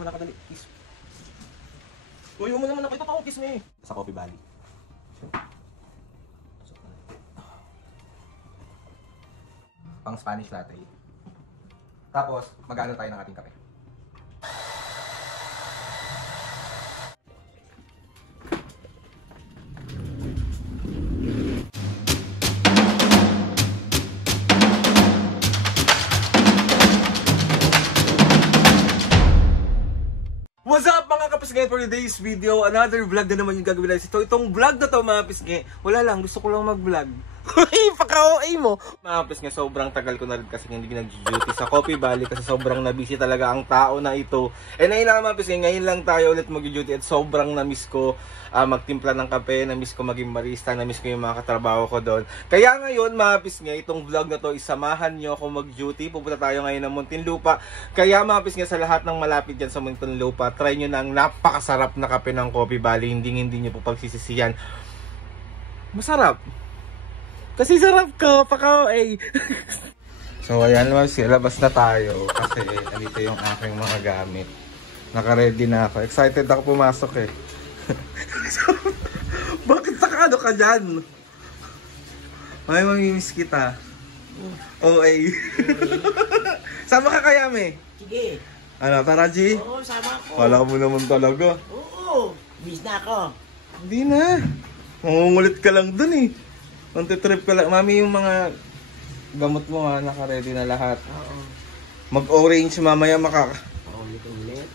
mo na kadali. Kiss. Uy, mo naman ako. Ito pa kiss mo eh. Sa Coffee Valley. Pang Spanish latte. Tapos, mag-ano tayo ng ating kape. What's up mga kapisngay, for today's video, another vlog na naman yung gagawin natin. Itong vlog na to mga kapisngay, wala lang, gusto ko lang mag-vlog. Paka-OA mo! Mga kapisngay, sobrang tagal ko na rin kasi hindi nag-duty sa Coffee Valley kasi sobrang nabisi talaga ang tao na ito. And ayun na mga kapisngay, ngayon lang tayo ulit mag-duty at sobrang na-miss ko magtimpla ng kape, na-miss ko maging barista, na-miss ko yung mga katrabaho ko doon. Kaya ngayon mga kapisngay, itong vlog na to, isamahan nyo ako mag-duty. Pupunta tayo ngayon ng Muntinlupa. Kaya mga kapisngay, sa lahat ng malapit dyan sa Muntinlupa, try nyo na ang napakasarap na kape ng Coffee Valley. Hindi nyo po pagsisisiyan. Masarap. Kasi sarap ko, paka-OA. So ayan naman, labas na tayo. Kasi andito yung aking mga gamit. Naka-ready na ako. Excited ako pumasok eh. Bakit sakado ka dyan? May mamimiss kita. OA. Sama ka kaya, me? Sige. Ano, tara G? Oo, sama ko. Wala mo naman talaga. Oo, miss na ako. Hindi na. Mangungulit ka lang dun eh. Anti-trip ka lang. Mami, yung mga gamot mo ha, naka-ready na lahat. Oo. Mag-orange mamaya Ulit-ulit.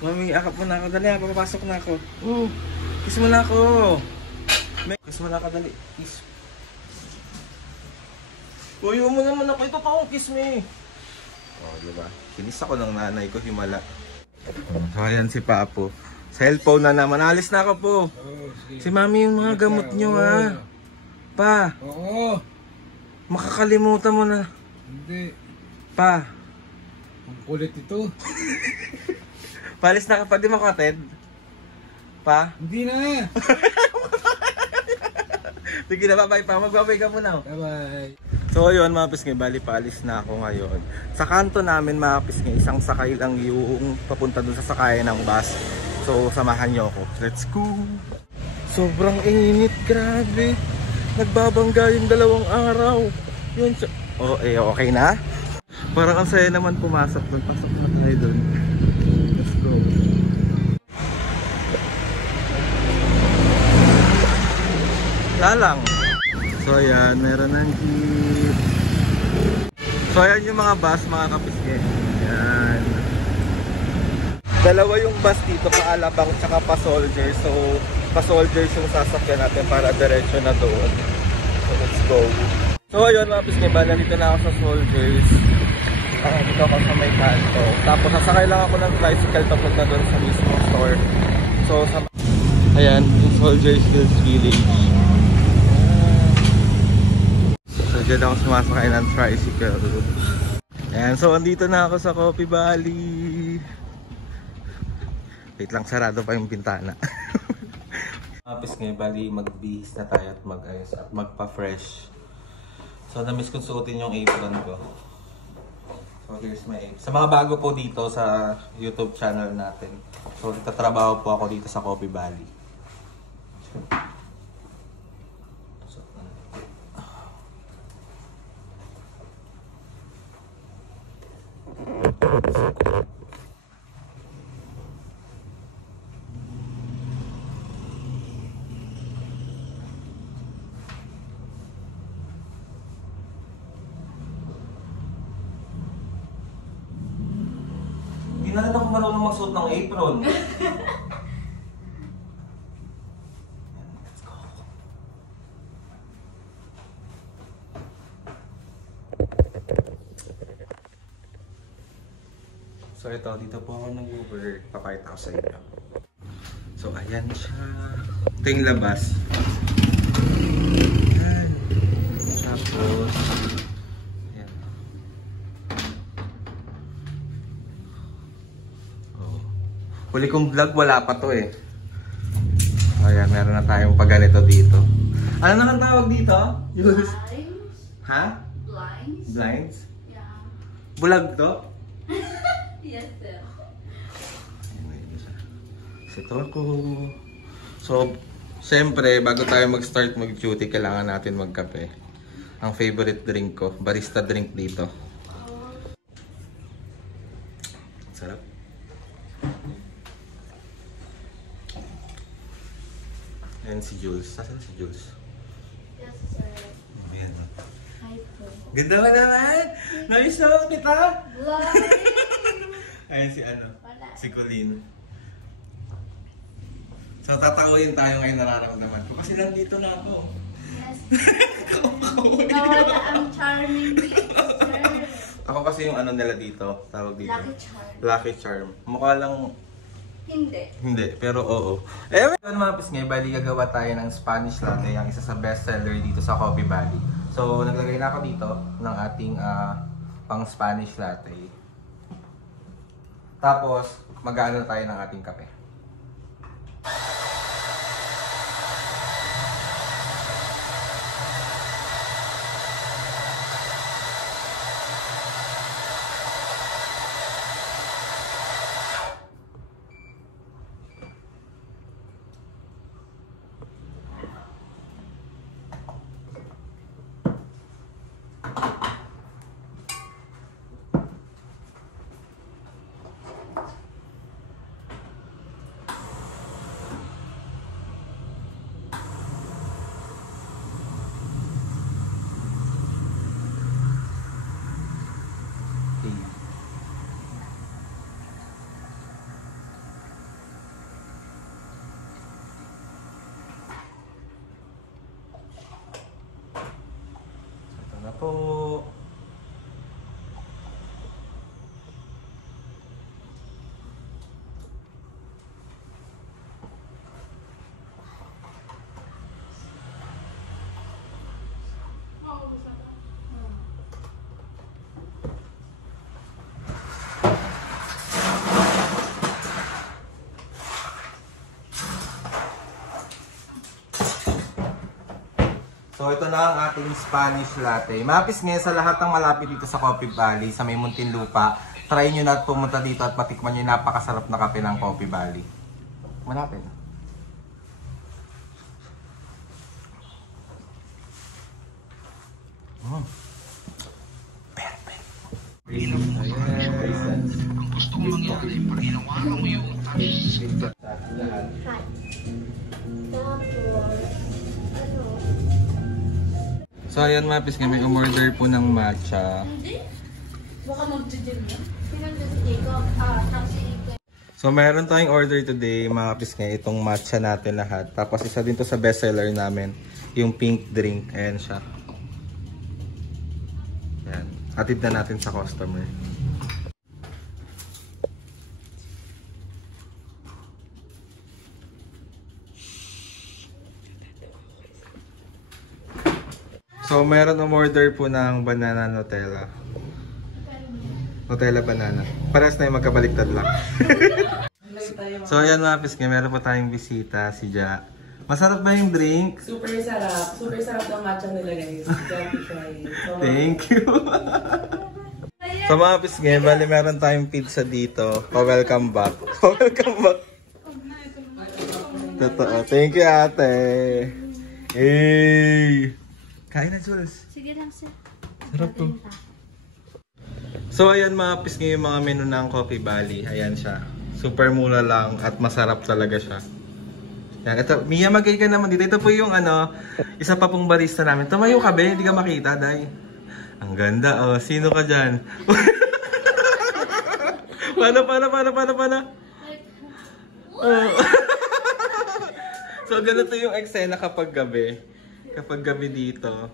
Mami, akap mo na ako. Dali ha, papapasok na ako. Hmm. Kiss mo na ako. Kiss mo na ako, dali. Kiss. Uy, mo naman ako. Ito pa akong kiss me. Oh, diba? Kinis ako ng nanay ko, himala. So, ayan si Papo. Cellphone na naman. Alis na ako po. Si Mami yung mga gamot nyo ha. Pa. Oo. Makakalimutan mo na. Hindi. Pa. Ang kulit ito. Palis na ka pa. Di makatid? Pa. Hindi na. Sige na, bye-bye pa. Magbabay ka muna. Bye-bye. So ayun mga pisngay, bali paalis na ako ngayon. Sa kanto namin mga pisngay, isang sakay lang yung papunta dun sa sakayan ng bus. So samahan nyo ako. Let's go! Sobrang init, grabe. Nagbabangga yung 2 araw. Yun siya. Oh, okay na? Parang ang saya naman pumasok dun. Pasok na tayo dun. Let's go. Lalang. So ayan, meron ng jeep. So ayan yung mga bus, mga kapisngay. Ayan. 2 yung bus dito, pa Alabang tsaka pa Soldier. So pa Soldiers yung sasakyan natin para diretso na doon. So let's go. So ayun mga kapisngay, nandito na ako sa Soldiers. Dito ako sa may kanto. Tapos sasakay lang ako ng tricycle papunta doon sa mismong store. So ayan, yung Soldiers Hills Village. So dyan ako sumasakay ng tricycle. Ayan, so andito na ako sa Coffee Valley. Wait lang, sarado pa yung bintana. Kapis ngayon, bali magbihis na tayo at mag-ayos at magpa-fresh. So na-miss kong suotin yung apron ko. So here's my apron. Sa mga bago po dito sa YouTube channel natin. So nagtatrabaho po ako dito sa Coffee Valley. Hindi na rin ako marunong magsuot ng apron. Let's go. So ito, dito po ako nag-Uber. Papakita ko sa inyo. So ayan siya. Ito yung labas. Ayan. Tapos ayan. Oh. Huli kong vlog, wala pa to eh. Ayan, meron na tayong pagganito dito. Ano naman tawag dito? Blinds. Ha? Blinds. Blinds? Yeah. Bulag to? Yes, sir. Si Torko. So, siyempre, bago tayo mag-start mag-duty, kailangan natin magkape. Ang favorite drink ko, barista drink dito. Sarap. Ayan si Jules. Saan si Jules? Yes, sir. Ayan. Hi po. Ganda ka naman! Namiss na kita! Vlogging! Ayan si ano? Wala. Si Colleen. So tatawin tayo ngayon nararamdaman ko. Kasi nandito na ako. Yes, sir. Nawala ang charming lips, sir. Ako kasi yung ano nila dito. Tawag dito. Lucky charm. Lucky Charm. Mukha lang Hindi. hindi, pero oo. Eh, mga pis ngayon, bali gagawa tayo ng Spanish latte, ang isa sa bestseller dito sa Coffee Valley. So, naglagay na ako dito ng ating pang Spanish latte. Tapos, mag-aano tayo ng ating kape. Ito na po. So ito na ang ating Spanish latte. Mapis ngayon sa lahat ng malapit dito sa Coffee Valley, sa may Muntinlupa, try nyo na at pumunta dito at patikman nyo yung napakasarap na kape ng Coffee Valley. Malapit. Perfect. Ang gusto mong mangyari pag ginawa mo yung Hi. Tapos, So ayan Mapis ngayon, may umorder po ng matcha. hindi. Baka mag-gym na. Pinag-gym ko. Tapos So meron tayong order today, mga kapis ngayon, itong matcha natin lahat. Tapos isa din to sa bestseller namin, yung pink drink. Ayan siya. Ayan. Hatid na natin sa customer. So meron umorder po ng banana Nutella. Nutella banana. Parehas na yung magkabaliktad lang. So ayan mga pisngi, meron po tayong bisita, si Ja. Masarap ba yung drink? Super sarap. Super sarap ng matcha nila guys. Thank you. So mga pisngi, bali meron tayong pizza dito. Pa-welcome back. Pa-welcome back. Totoo. Thank you ate. Hey! Kain na Jules. sige lang, sir. Sarap to. So ayan mga pisngi, yung mga menu ng Coffee Valley. Ayan siya. Super mura lang at masarap talaga siya. Yan, ito, Mia, magay ka naman dito. Ito po yung ano, isa pa pong barista namin. Tumayo ka be, hindi ka makita, day. Ang ganda, oh. Sino ka dyan? Paano? Oh. So, ganito yung eksena kapag gabi. Kapag gabi dito.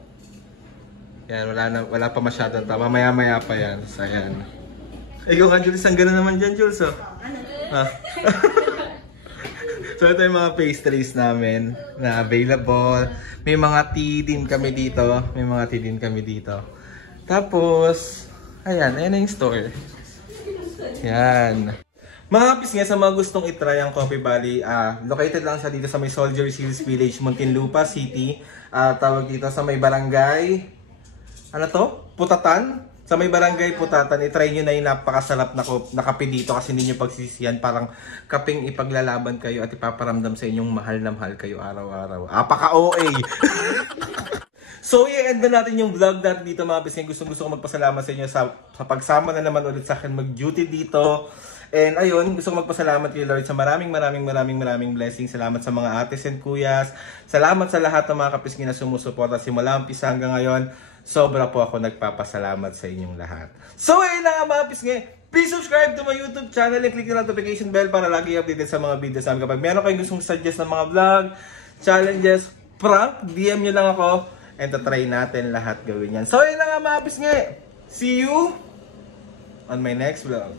Yan, wala pa masyadong tama. Maya-maya pa yan. So, ayan. Ikaw nga, Jules, ang ganda naman dyan, Jules, oh. Ah. So ito yung mga pastries namin na available. May mga tea din kami dito. Tapos, ayan na yung store. Yan. Mga kapis nga sa mga gustong itry ang Coffee Valley, located lang siya dito sa may Soldier Hills Village, Muntinlupa City. Tawag dito sa may barangay, ano to? Putatan? Sa may barangay Putatan, itry nyo na yung napakasarap na kape dito kasi hindi nyo pagsisiyan. Parang kapeng ipaglalaban kayo at ipaparamdam sa inyong mahal na mahal kayo araw-araw. Apaka-OA! So, i-end na natin yung vlog natin dito mga pisngi. Gusto ko magpasalamat sa inyo sa pagsama na naman ulit sa akin mag-duty dito. And ayun, gusto ko magpasalamat kay Lord sa maraming blessings. Salamat sa mga ates and kuyas. Salamat sa lahat ng mga kapisngi na sumusuporta simula umpisa hanggang ngayon. Sobra po ako nagpapasalamat sa inyong lahat. So ayun na nga mga pisngi. Please subscribe to my YouTube channel and click the notification bell para lagi updated sa mga videos namin. Kapag meron kayong gustong suggest ng mga vlog, challenges, prank, DM nyo lang ako and tatry natin lahat gawin yan. So ayun na nga mga pisngi. See you on my next vlog.